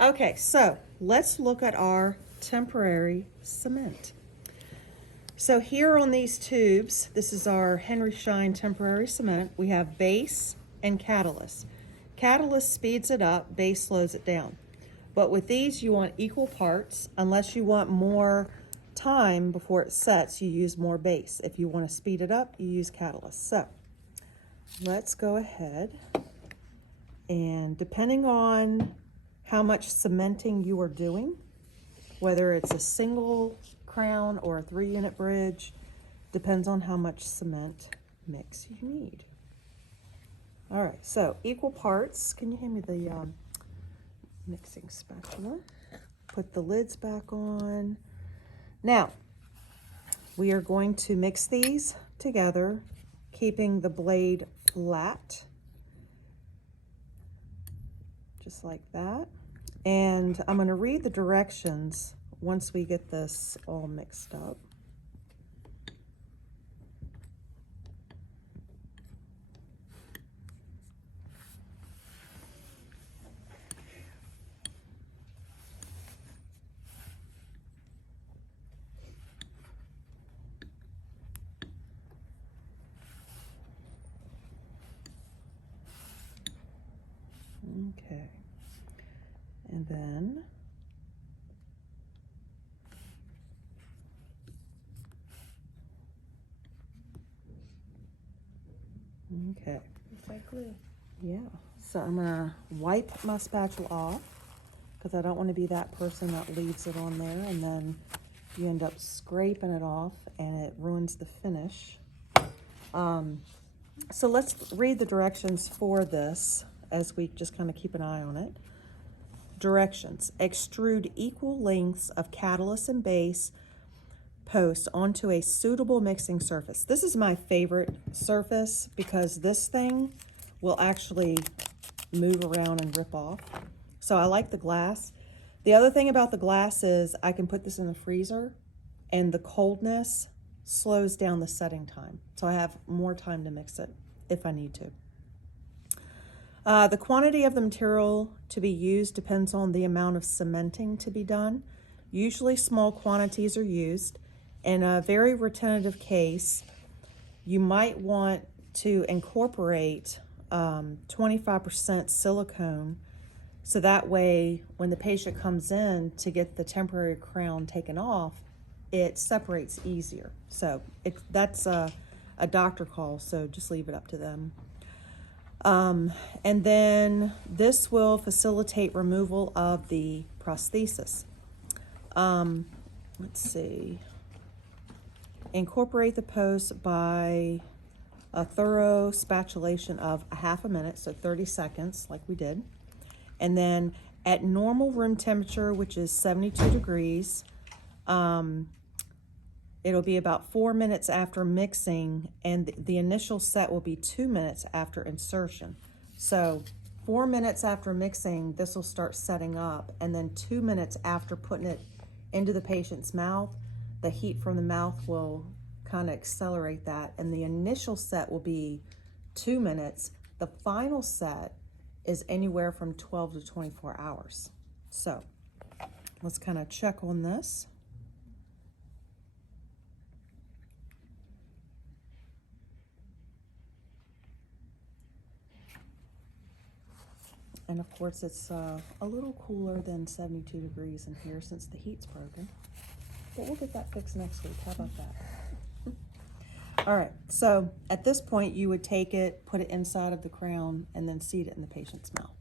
Okay, so let's look at our temporary cement. So here on these tubes, this is our Henry Schein temporary cement. We have base and catalyst. Catalyst speeds it up, base slows it down. But with these, you want equal parts. Unless you want more time before it sets, you use more base. If you want to speed it up, you use catalyst. So let's go ahead, and depending on how much cementing you are doing, whether it's a single crown or a 3-unit bridge, depends on how much cement mix you need. All right, so equal parts. Can you hand me the mixing spatula? Put the lids back on. Now, we are going to mix these together, keeping the blade flat, just like that. And I'm going to read the directions once we get this all mixed up. Okay, and then okay, It's like glue. yeah. So I'm gonna wipe my spatula off because I don't want to be that person that leaves it on there and then you end up scraping it off and it ruins the finish. So let's read the directions for this as we just kind of keep an eye on it. Directions: extrude equal lengths of catalyst and base post onto a suitable mixing surface. This is my favorite surface because this thing will actually move around and rip off. So I like the glass. The other thing about the glass is I can put this in the freezer and the coldness slows down the setting time. So I have more time to mix it if I need to. The quantity of the material to be used depends on the amount of cementing to be done. Usually small quantities are used. In a very retentive case, you might want to incorporate 25% silicone, so that way when the patient comes in to get the temporary crown taken off, it separates easier. So that's a doctor call, so just leave it up to them. And then this will facilitate removal of the prosthesis. Let's see. Incorporate the post by a thorough spatulation of a half a minute, so 30 seconds, like we did. And then at normal room temperature, which is 72 degrees, it'll be about 4 minutes after mixing, and the initial set will be 2 minutes after insertion. So 4 minutes after mixing, this will start setting up, and then 2 minutes after putting it into the patient's mouth, the heat from the mouth will kind of accelerate that, and the initial set will be 2 minutes. The final set is anywhere from 12 to 24 hours. So let's kind of check on this. And of course it's a little cooler than 72 degrees in here since the heat's broken. But we'll get that fixed next week. How about that? All right, so at this point you would take it, put it inside of the crown, and then seat it in the patient's mouth.